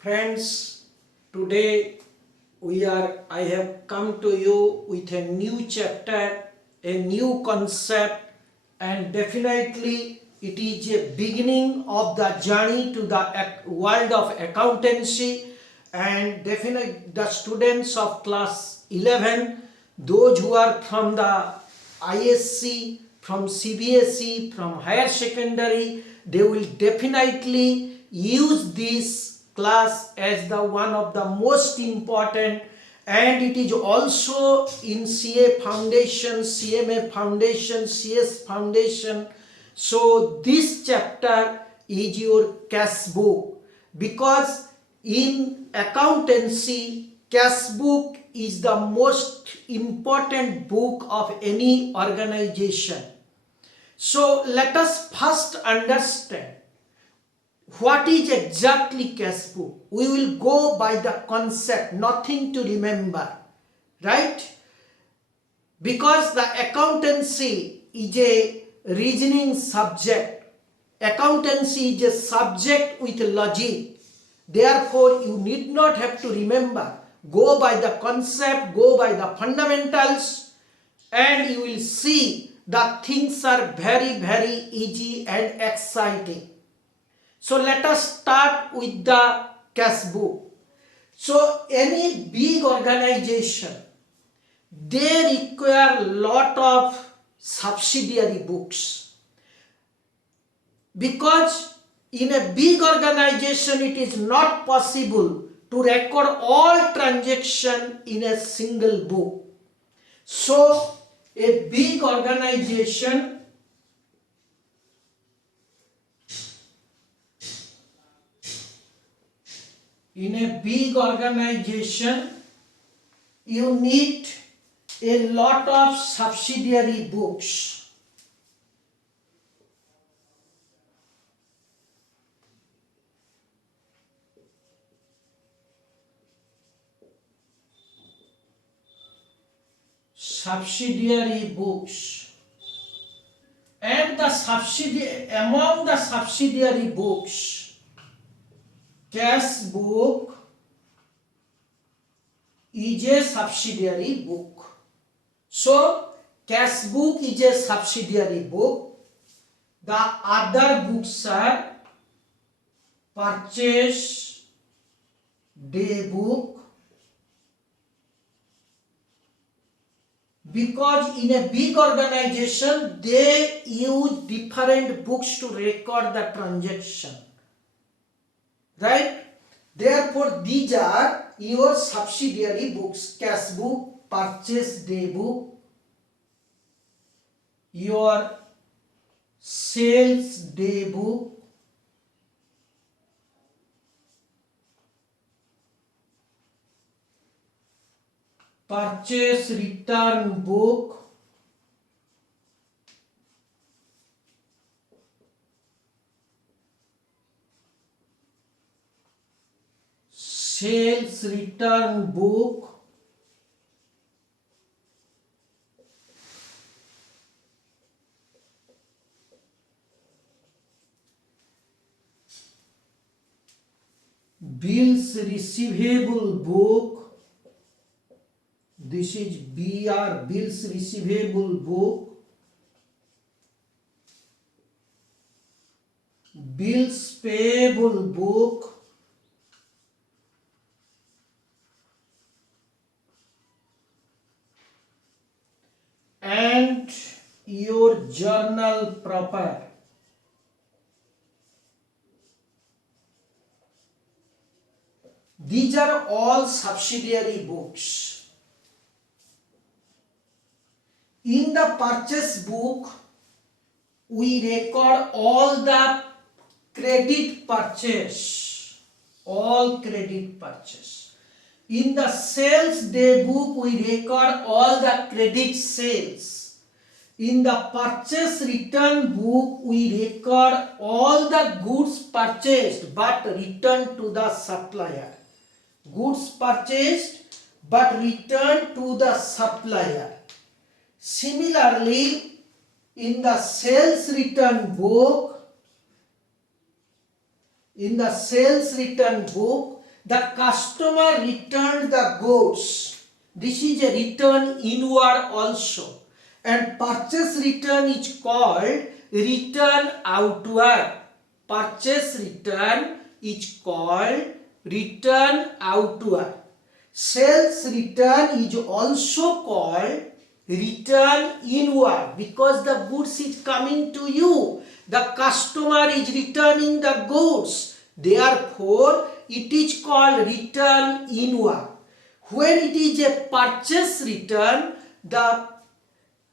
Friends, today I have come to you with a new chapter, a new concept, and definitely it is a beginning of the journey to the world of accountancy. And definitely the students of class 11, those who are from the ISC, from CBSE, from higher secondary, they will definitely use this class as the one of the most important, and it is also in CA Foundation, CMA Foundation, CS Foundation. So this chapter is your cash book, because in accountancy cash book is the most important book of any organization. So let us first understand what is exactly cash book. We will go by the concept, nothing to remember, right? Because the accountancy is a reasoning subject. Accountancy is a subject with logic. Therefore, you need not have to remember. Go by the concept, go by the fundamentals, and you will see that things are very, very easy and exciting. So let us start with the cash book. So any big organization, they require lot of subsidiary books, because in a big organization it is not possible to record all transactions in a single book. So a big organization you need a lot of subsidiary books. And among the subsidiary books, cash book is a subsidiary book. So cash book is a subsidiary book. The other books are purchase day book, because in a big organization they use different books to record the transaction, right? Therefore these are your subsidiary books: cash book, purchase day book, your sales day book, purchase return book, sales return book, bills receivable book. This is BR, bills receivable book, bills payable book, and your journal proper. These are all subsidiary books. In the purchase book, we record all the credit purchase, all credit purchase. In the sales day book, we record all the credit sales. In the purchase return book, we record all the goods purchased but returned to the supplier. Goods purchased but returned to the supplier. Similarly, in the sales return book, The customer returned the goods. This is a return inward also. And purchase return is called return outward. Purchase return is called return outward. Sales return is also called return inward because the goods is coming to you. The customer is returning the goods. Therefore, it is called return inward. When it is a purchase return, the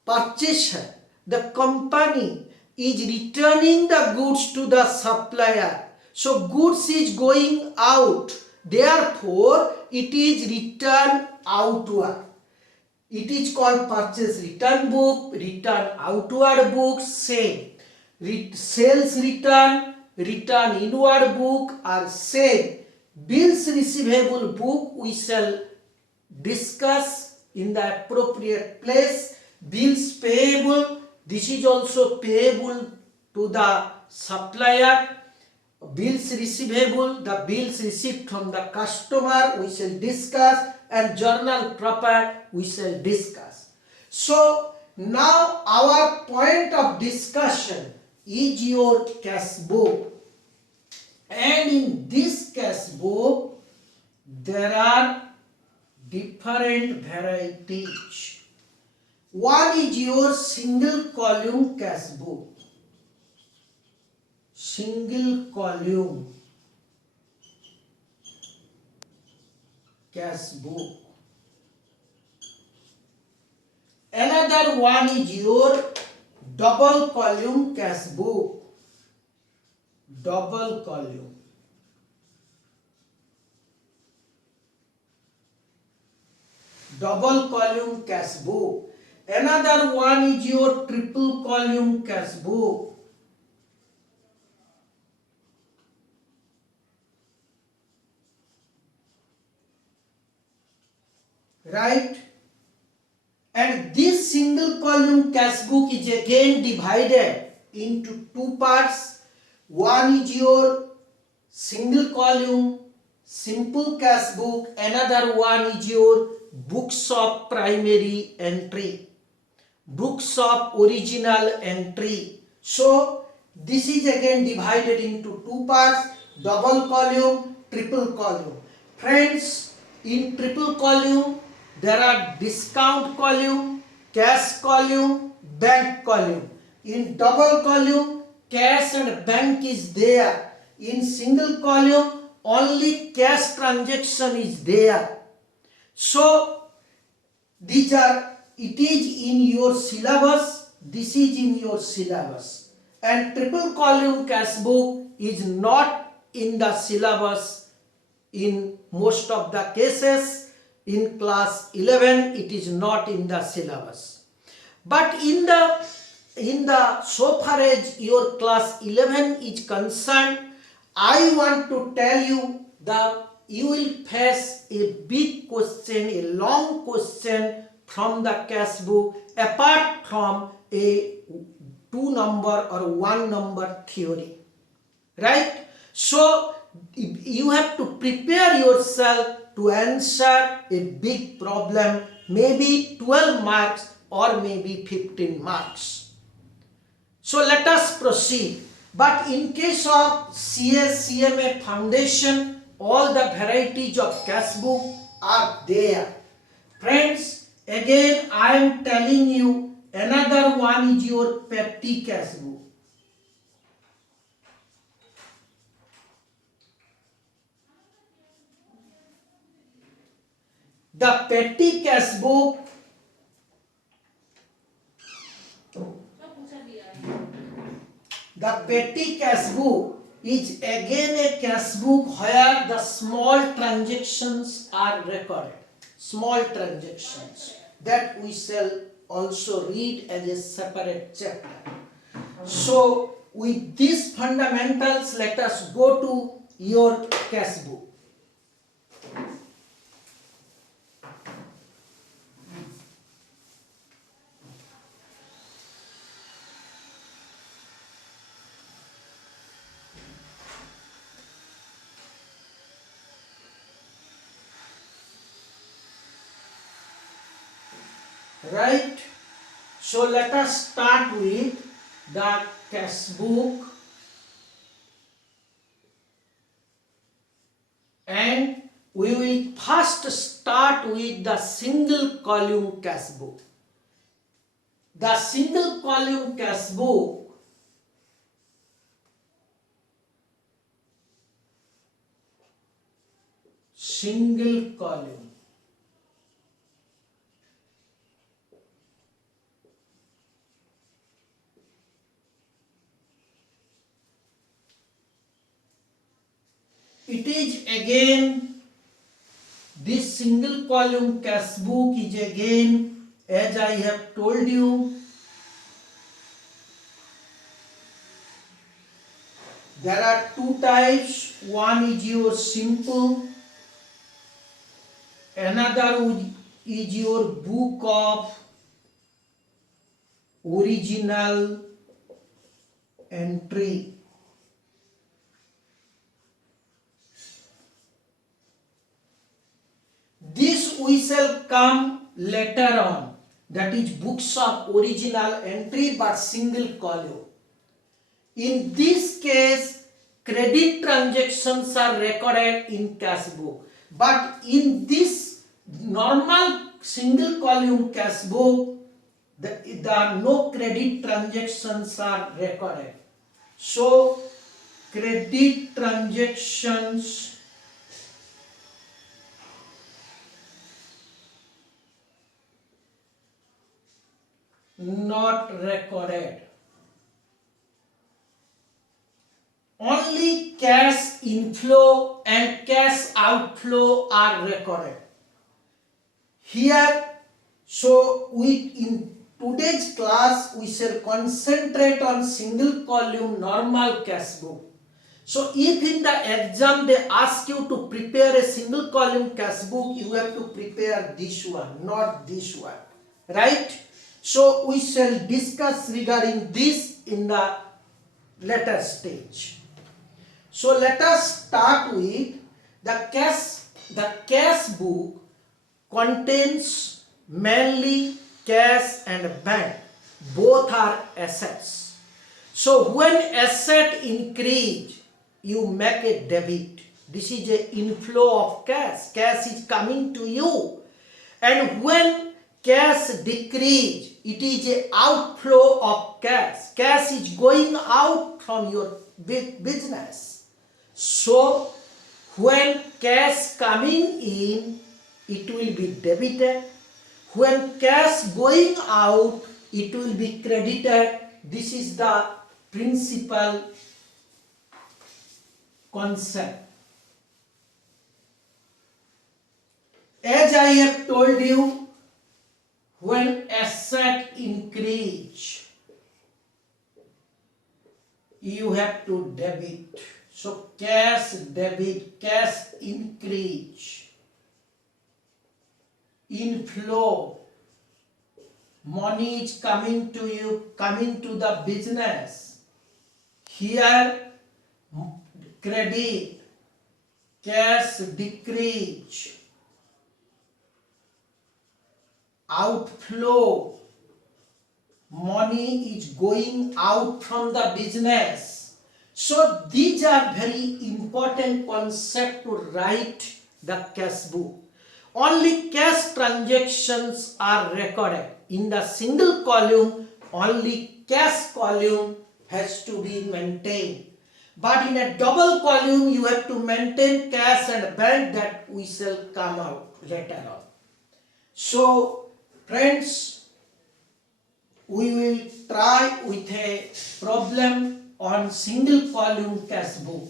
purchaser, the company is returning the goods to the supplier. So goods is going out. Therefore, it is return outward. It is called purchase return book, return outward book, same. Sales return, return inward book are same. Bills receivable book we shall discuss in the appropriate place. Bills payable, this is also payable to the supplier. Bills receivable, the bills received from the customer we shall discuss, and journal proper we shall discuss. So now our point of discussion is your cash book, and in this cash book there are different varieties. One is your single column cash book. Single column cash book. Another one is your double column cash book. Double column. Double column cash book. Another one is your triple column cash book. Right? And this single column cash book is again divided into two parts. One is your single column simple cash book. Another one is your books of primary entry. Books of original entry. So this is again divided into two parts. Double column, triple column. Friends, in triple column there are discount column, cash column, bank column. In double column, cash and bank is there. In single column, only cash transaction is there. So these are, it is in your syllabus, this is in your syllabus. And triple column cash book is not in the syllabus in most of the cases. In class 11 it is not in the syllabus, but in the so far as your class 11 is concerned, I want to tell you that you will face a big question, a long question from the cash book apart from a 2 number or 1 number theory, right? So you have to prepare yourself to answer a big problem, maybe 12 marks or maybe 15 marks. So let us proceed. But in case of CS, CMA Foundation, all the varieties of cash book are there. Friends, again I am telling you, another one is your petty cash book. The petty cash book is again a cash book where the small transactions are recorded. Small transactions that we shall also read as a separate chapter. So with these fundamentals, let us go to your cash book. right? So let us start with the cash book, and we will first start with the single column cash book. The single column cash book single column it is again, this single column cash book is again, as I have told you, there are two types. One is your simple, another is your book of original entry. This we shall come later on, that is books of original entry but single column. In this case, credit transactions are recorded in cash book, but in this normal single column cash book, no credit transactions are recorded. So credit transactions not recorded. Only cash inflow and cash outflow are recorded. Here, so in today's class we shall concentrate on single column normal cash book. So if in the exam they ask you to prepare a single column cash book, you have to prepare this one, not this one, right? So we shall discuss regarding this in the later stage. So let us start with the cash. The cash book contains mainly cash and bank. Both are assets. So when asset increase, you make a debit. This is an inflow of cash. Cash is coming to you. And when cash decrease, it is an outflow of cash. Cash is going out from your business. So when cash coming in, it will be debited. When cash going out, it will be credited. This is the principal concept. As I have told you, when asset increase, you have to debit. So cash debit, cash increase, inflow, money is coming to you, coming to the business. Here credit, cash decrease, outflow, money is going out from the business. So these are very important concepts to write the cash book. Only cash transactions are recorded. In the single column, only cash column has to be maintained. But in a double column, you have to maintain cash and bank, that we shall come out later on. So friends, we will try with a problem on single column cash book.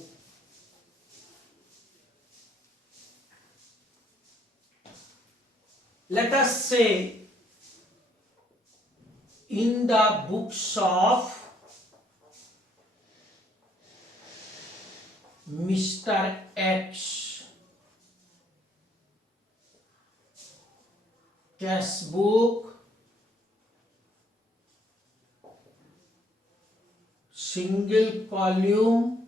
Let us say in the books of Mr. X, cash book, single column,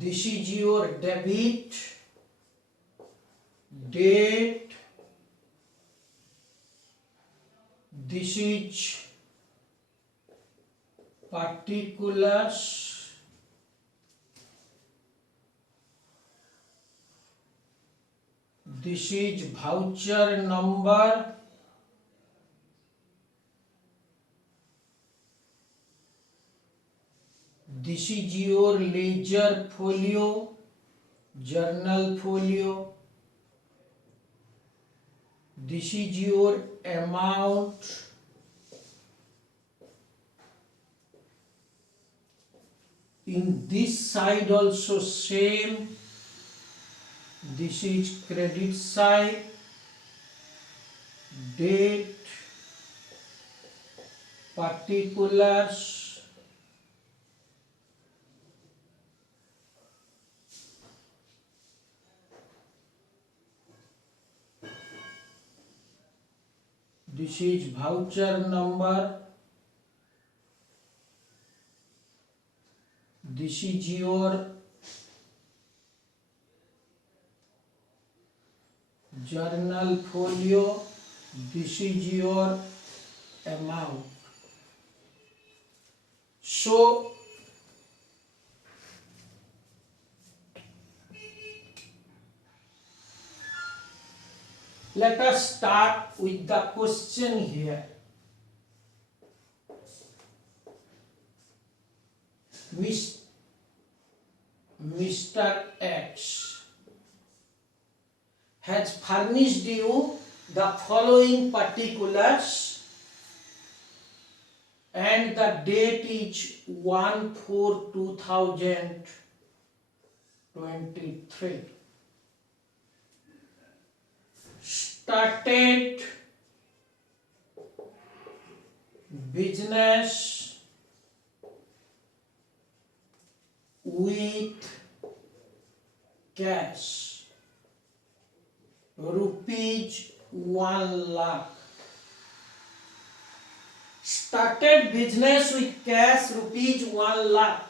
This is your debit, date, this is particulars, this is voucher number, this is your ledger folio, journal folio, this is your amount, in this side also same, this is credit side, date, particulars, this is voucher number, this is your journal folio, this is your amount. So let us start with the question here. Mr. X has furnished you the following particulars and the date is 1/4/2023. Started business with cash rupees 1 lakh. Started business with cash rupees 1 lakh.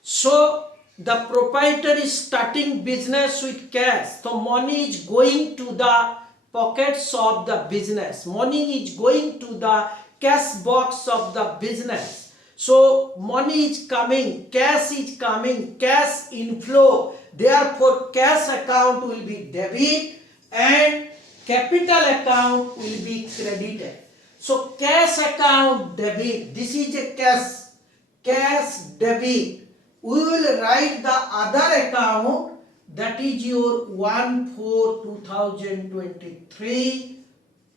So the proprietor is starting business with cash. So money is going to the pockets of the business. Money is going to the cash box of the business. So money is coming, cash is coming, cash inflow. Therefore cash account will be debit and capital account will be credited. So cash account debit, this is a cash debit. We will write the other account, that is your 1/4/2023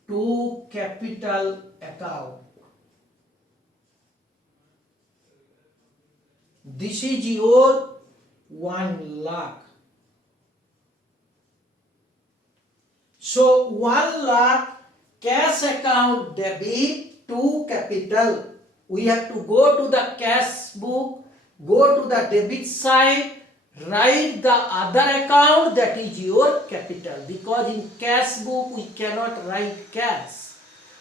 to capital account. This is your 1 lakh. So 1 lakh cash account debit to capital. We have to go to the cash book, go to the debit side, write the other account, that is your capital, because in cash book we cannot write cash.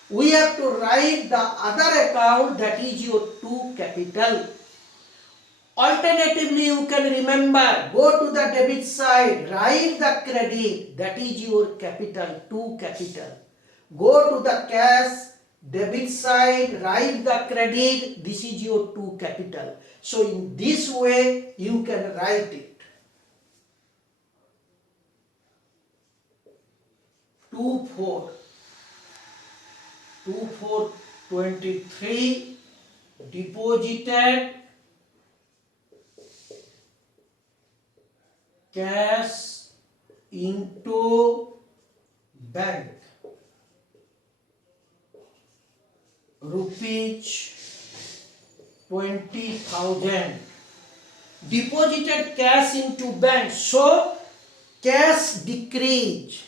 We have to write the other account, that is your to capital. Alternatively, you can remember, go to the debit side, write the credit, that is your capital, to capital. Go to the cash debit side, write the credit, this is your to capital. So in this way you can write it. 2/4/23 deposited cash into bank rupees 20,000. Deposited cash into bank, so cash decrease.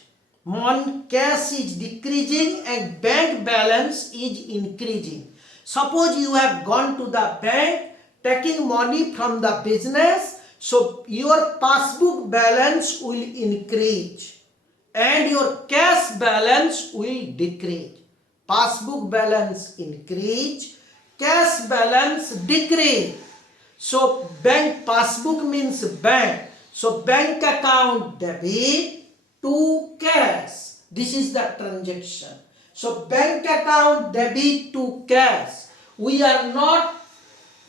Cash is decreasing and bank balance is increasing. Suppose you have gone to the bank taking money from the business, so your passbook balance will increase and your cash balance will decrease. Passbook balance increase, cash balance decrease. So bank passbook means bank. So bank account debit to cash. This is the transaction. So bank account debit to cash. We are not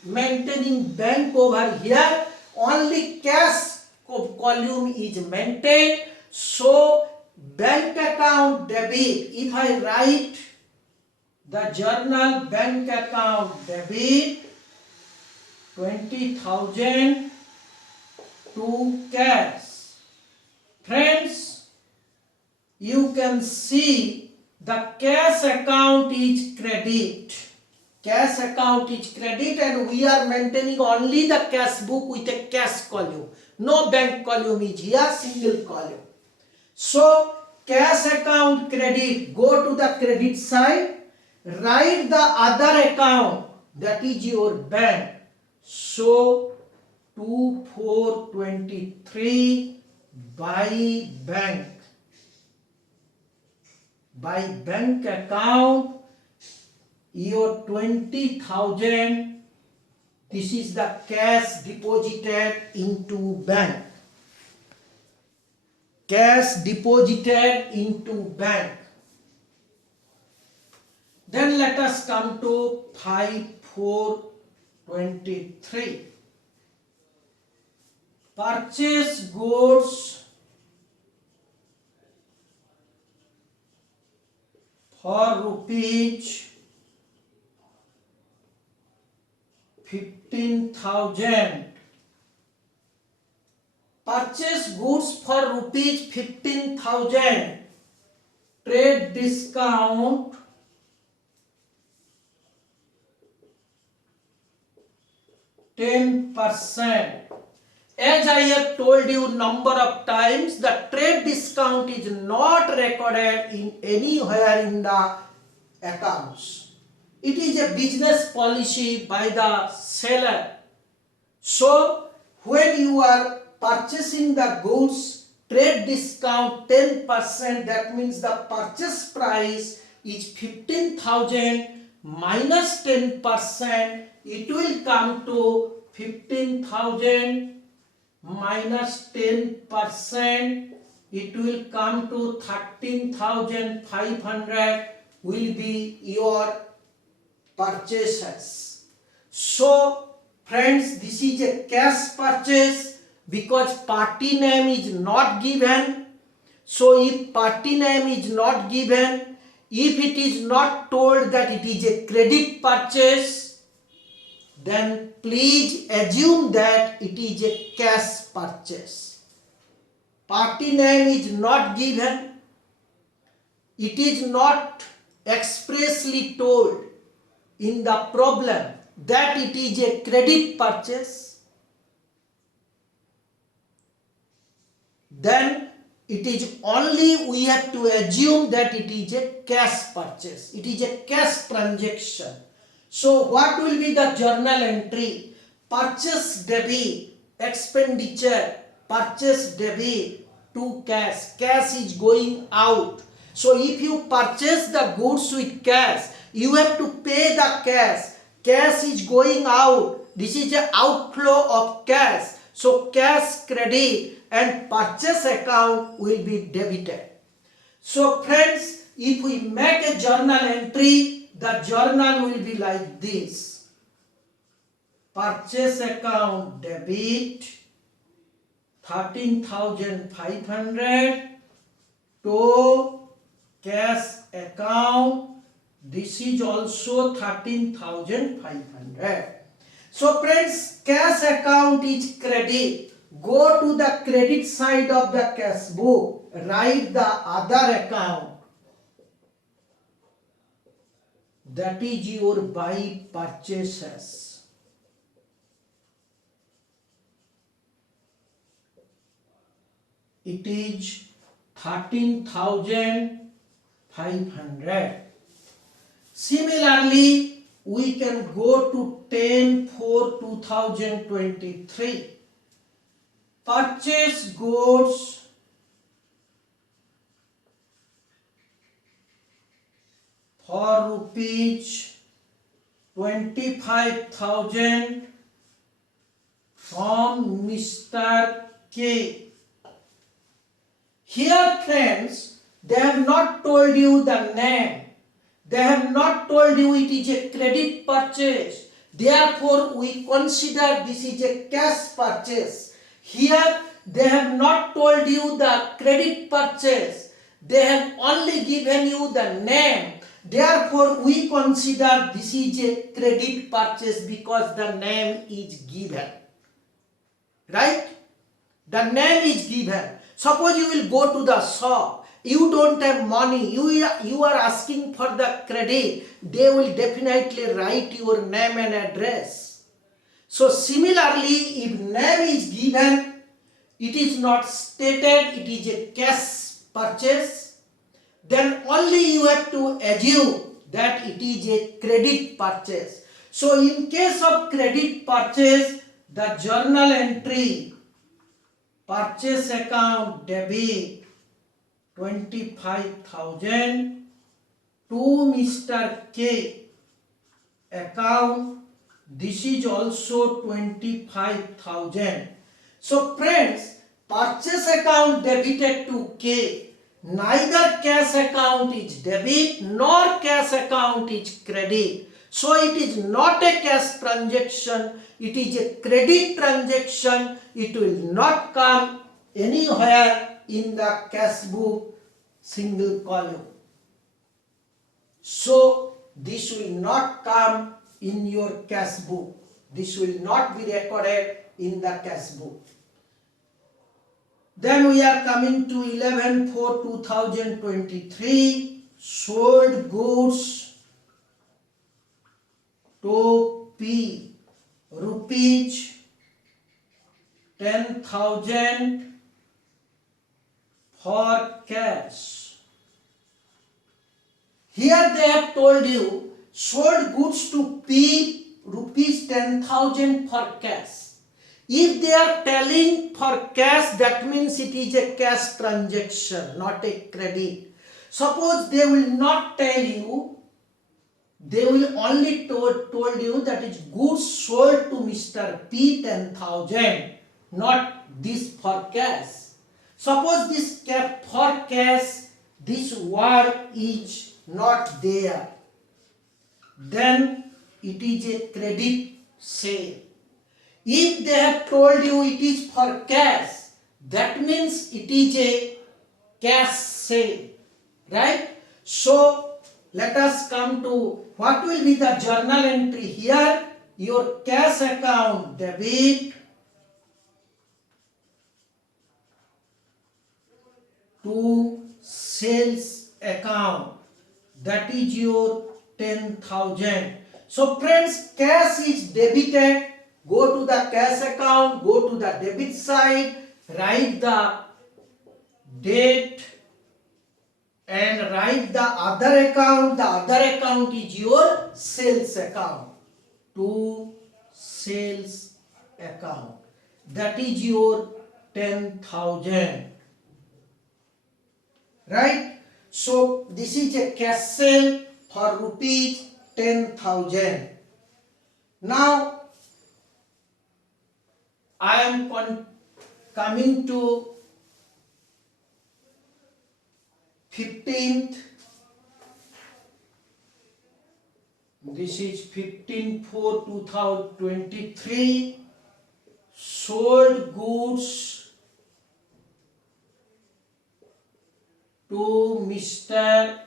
maintaining bank over here. Only cash column is maintained. So bank account debit. If I write the journal bank account debit 20,000 to cash. Friends, you can see the cash account is credit. Cash account is credit and we are maintaining only the cash book with a cash column. No bank column is here, single column. So cash account credit, go to the credit side, write the other account, that is your bank. So 2423 by bank. By bank account, your 20,000, this is the cash deposited into bank. Cash deposited into bank. Then let us come to 5423. Purchase goods for rupees 15,000. Purchase goods for rupees 15,000. Trade discount 10%. As I have told you number of times, the trade discount is not recorded in anywhere in the accounts. It is a business policy by the seller. So when you are purchasing the goods, trade discount 10%, that means the purchase price is 15,000 minus 10%, it will come to 15,000 minus 10%, it will come to 13,500 will be your purchases. So friends, this is a cash purchase because party name is not given. So if party name is not given, if it is not told that it is a credit purchase, then please assume that it is a cash purchase. Party name is not given. It is not expressly told in the problem that it is a credit purchase. Then it is only we have to assume that it is a cash purchase. It is a cash transaction. So what will be the journal entry? Purchase debit, expenditure, purchase debit to cash. Cash is going out. So if you purchase the goods with cash, you have to pay the cash. Cash is going out. This is an outflow of cash. So cash credit and purchase account will be debited. So friends, if we make a journal entry, the journal will be like this. Purchase account debit 13,500 to cash account. This is also 13,500. So friends, cash account is credit. Go to the credit side of the cash book. Write the other account. That is your buy purchases. It is 13,500. Similarly, we can go to 10/4/2023. Purchase goods for rupees 25,000 from Mr. K. Here friends, they have not told you the name. They have not told you it is a credit purchase. Therefore, we consider this is a cash purchase. Here, they have not told you the credit purchase. They have only given you the name. Therefore, we consider this is a credit purchase because the name is given. Right? The name is given. Suppose you will go to the shop. You don't have money. You are asking for the credit. They will definitely write your name and address. So similarly, if name is given, it is not stated, it is a cash purchase, then only you have to assume that it is a credit purchase. So in case of credit purchase, the journal entry purchase account debit 25,000 to Mr. K account, this is also 25,000. So friends, purchase account debited to K, neither cash account is debit nor cash account is credit. So it is not a cash transaction, it is a credit transaction. It will not come anywhere in the cash book single column. So this will not come in your cash book. This will not be recorded in the cash book. Then we are coming to 11/4/2023, sold goods to P, rupees 10,000 for cash. Here they have told you sold goods to P, rupees 10,000 for cash. If they are telling for cash, that means it is a cash transaction, not a credit. Suppose they will not tell you, they will only told you that it's goods sold to Mr. P 10,000, not this for cash. Suppose this for cash, this word is not there, then it is a credit sale. If they have told you it is for cash, that means it is a cash sale, right? So let us come to what will be the journal entry here. Your cash account debit to sales account, that is your 10,000. So friends, cash is debited. Go to the cash account, go to the debit side, write the date and write the other account. The other account is your sales account. To sales account, that is your 10,000. Right? So this is a cash sale for rupees 10,000. Now I am coming to 15th. This is 15/4/2023. Sold goods to Mr.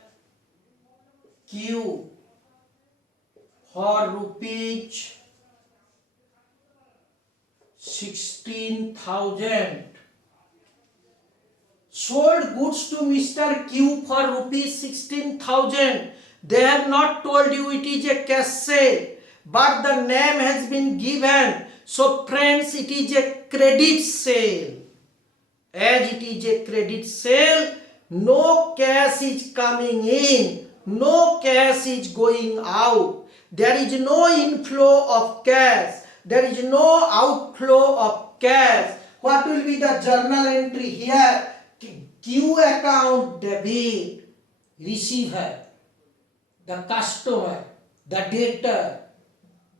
Q for rupees 16,000. Sold goods to Mr. Q for rupees 16,000. They have not told you it is a cash sale, but the name has been given. So friends, it is a credit sale. As it is a credit sale, no cash is coming in, no cash is going out. There is no inflow of cash. There is no outflow of cash. What will be the journal entry here? Q account debit, receiver, the customer, the debtor,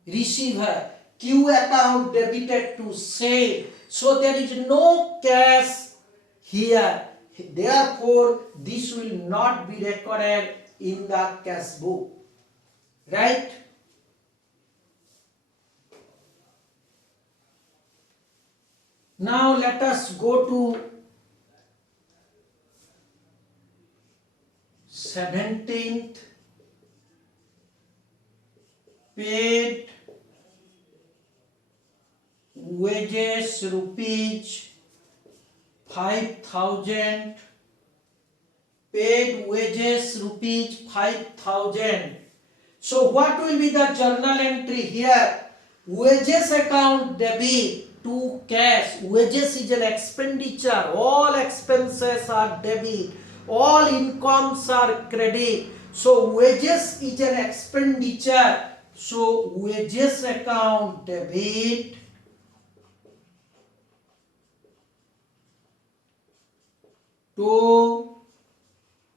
receiver. Q account debited to sale. So there is no cash here. Therefore, this will not be recorded in the cash book. Right? Now let us go to 17th. Paid wages rupees 5,000. Paid wages rupees 5,000. So what will be the journal entry here? Wages account debit to cash. Wages is an expenditure. All expenses are debit. All incomes are credit. So wages is an expenditure. So wages account debit to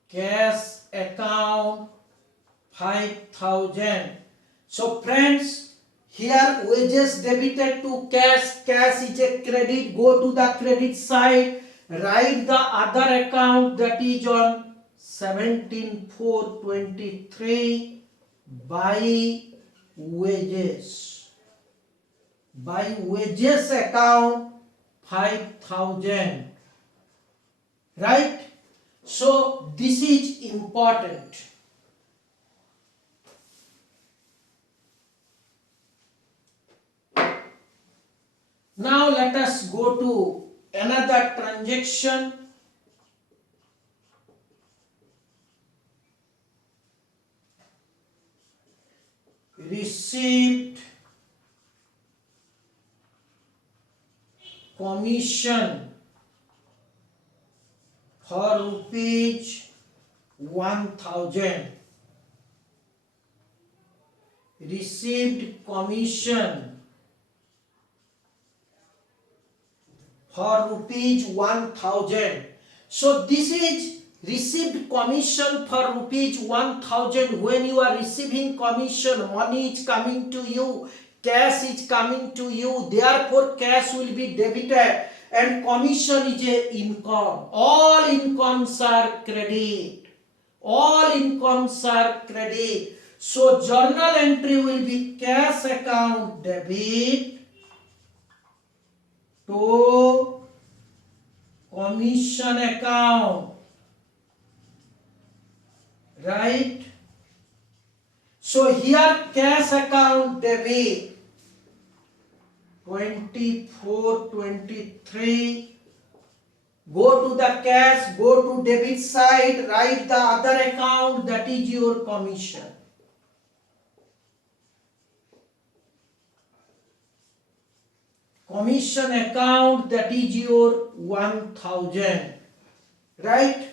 cash account 5,000. So friends, here wages debited to cash. Cash is a credit. Go to the credit side. Write the other account that is on 17/4/23 by wages. By wages account 5,000. Right? So this is important. Now let us go to another transaction. Received commission for rupees 1,000. Received commission for rupees 1,000. So this is received commission for rupees 1,000. When you are receiving commission, money is coming to you, cash is coming to you, therefore cash will be debited and commission is a income. All incomes are credit. All incomes are credit. So journal entry will be cash account debit to commission account. Right? So here cash account debit 24/23. Go to the cash, go to debit side, write the other account that is your commission. Commission account that is your 1,000. Right?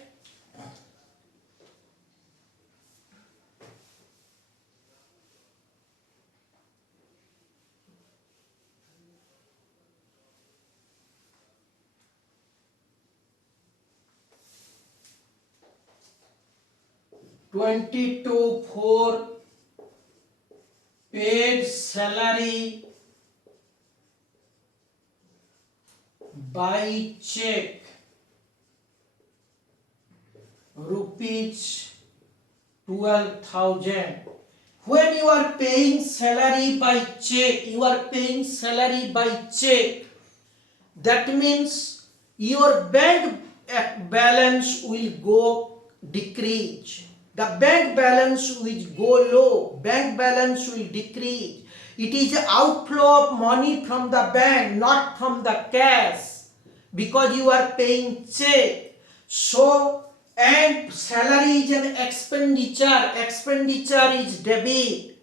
(22/4) paid salary by check rupees 12,000. When you are paying salary by check, you are paying salary by check. That means your bank balance will go decrease. The bank balance will go low. Bank balance will decrease. It is an outflow of money from the bank, not from the cash, because you are paying check. So, and salary is an expenditure. Expenditure is debit.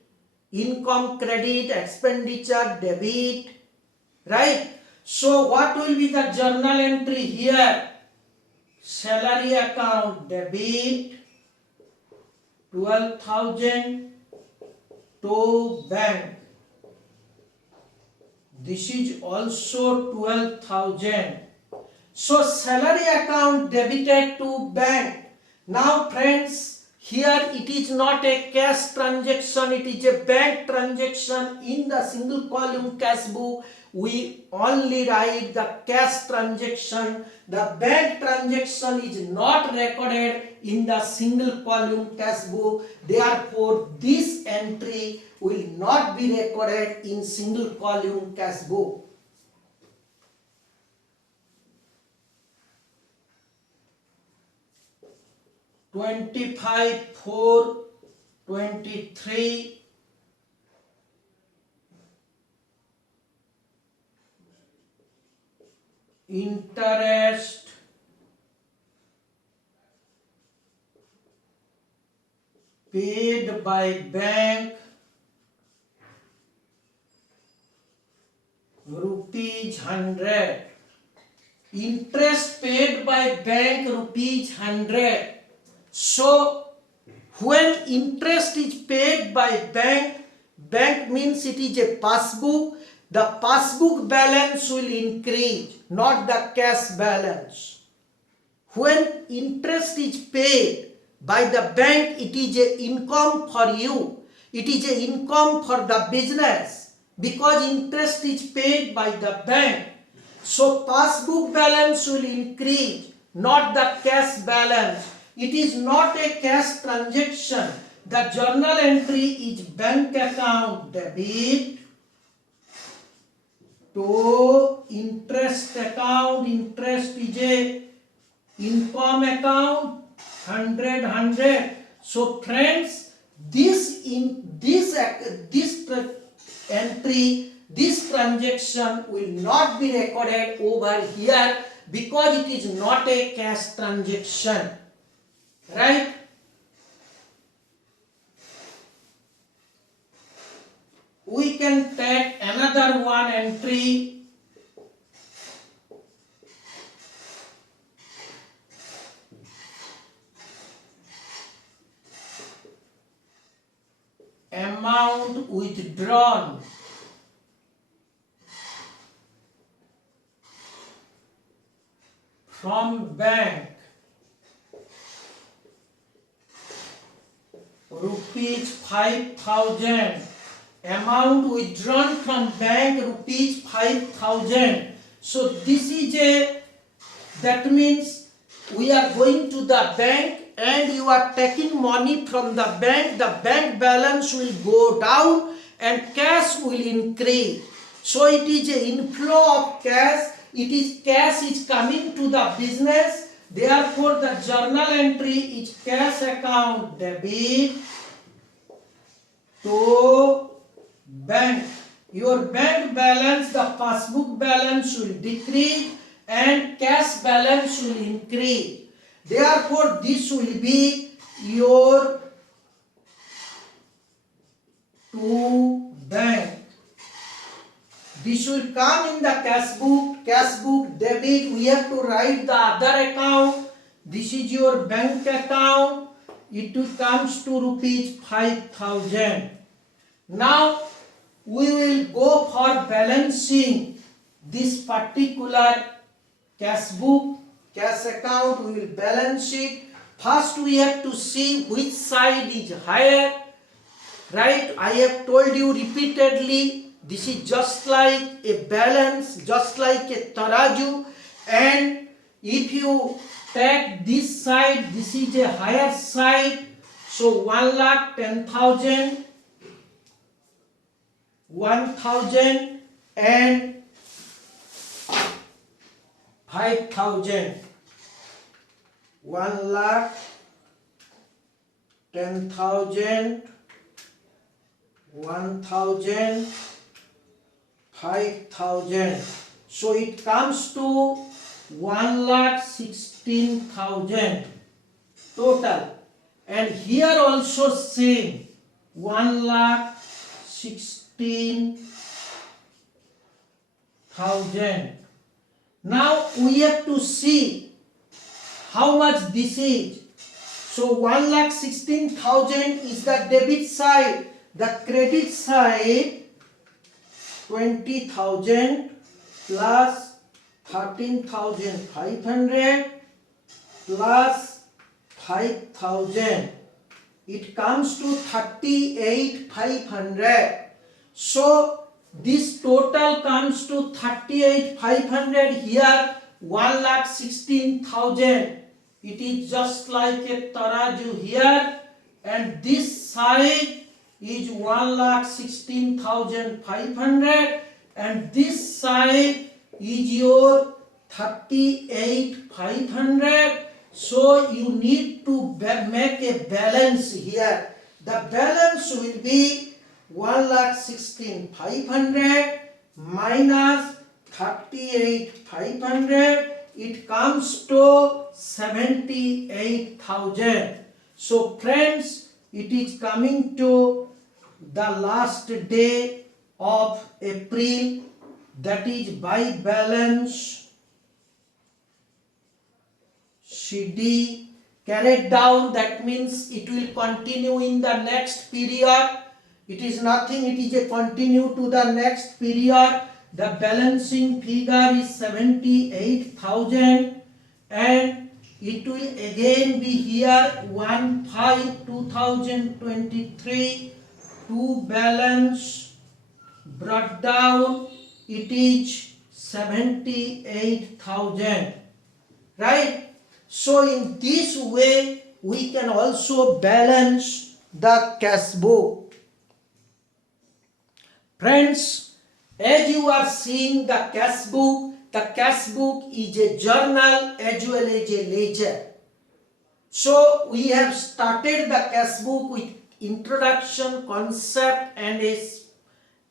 Income credit, expenditure debit. Right? So, what will be the journal entry here? Salary account debit 12,000 to bank. This is also 12,000. So salary account debited to bank. Now friends, Here it is not a cash transaction, it is a bank transaction. In the single column cash book, we only write the cash transaction. The bank transaction is not recorded in the single column cash book. Therefore, this entry will not be recorded in single column cash book. $25, $4, $23, interest, paid by bank, rupees 100. Interest paid by bank, rupees 100. So, when interest is paid by bank, bank means it is a passbook. The passbook balance will increase, not the cash balance. When interest is paid by the bank, it is a income for you. It is a income for the business because interest is paid by the bank. So passbook balance will increase, not the cash balance. It is not a cash transaction. The journal entry is bank account debit to interest account. Interest is a income account, 100. So friends, this entry, this transaction will not be recorded over here because it is not a cash transaction, right? We can take another one entry. Amount withdrawn from bank, rupees 5,000. Amount withdrawn from bank, rupees 5,000. So this is that means we are going to the bank and you are taking money from the bank balance will go down and cash will increase. So it is an inflow of cash. Cash is coming to the business. Therefore, the journal entry is cash account debit to bank. Your bank balance, the passbook balance will decrease and cash balance will increase. Therefore, this will be your to bank. This will come in the cash book debit. We have to write the other account. This is your bank account. It comes to rupees 5,000. Now, we will go for balancing this particular cash book, cash account. We will balance it. First, we have to see which side is higher. Right? I have told you repeatedly. This is just like a balance, just like a taraju. And if you take this side, this is a higher side. So 1,10,000, 1,000 and 5,000. 1,10,000, 1,000, 5,000. So it comes to 1,16,000 total. And here also same, 1,16,000. Now we have to see how much this is. So 1,16,000 is the debit side. The credit side 20,000 plus 13,500 plus 5,000. it comes to 38,500. So this total comes to 38,500 here, 1,16,000. It is just like a taraju here, and this side is 1,16,500, and this side is your 38,500. So you need to make a balance here. The balance will be 1,16,500 minus 38,500. It comes to 78,000. So friends, it is coming to the last day of April, that is by balance CD carried down, that means it will continue in the next period. It is nothing, it is a continue to the next period. The balancing figure is 78,000, and it will again be here 1/5/2023 to balance brought down, it is 78,000, right? So in this way we can also balance the cash book. Friends, as you are seeing the cash book is a journal as well as a ledger. So we have started the cash book with introduction, concept and a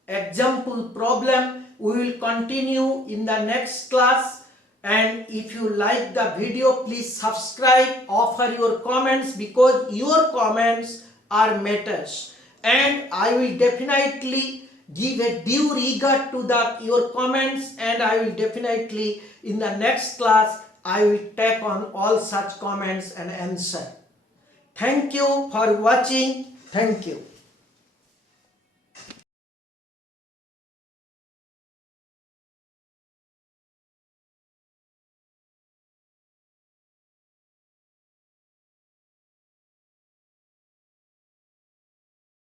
example problem. We will continue in the next class. And if you like the video, please subscribe, offer your comments, because your comments are matters. And I will definitely give a due regard to your comments, and I will definitely in the next class I will take on all such comments and answer. Thank you for watching. Thank you.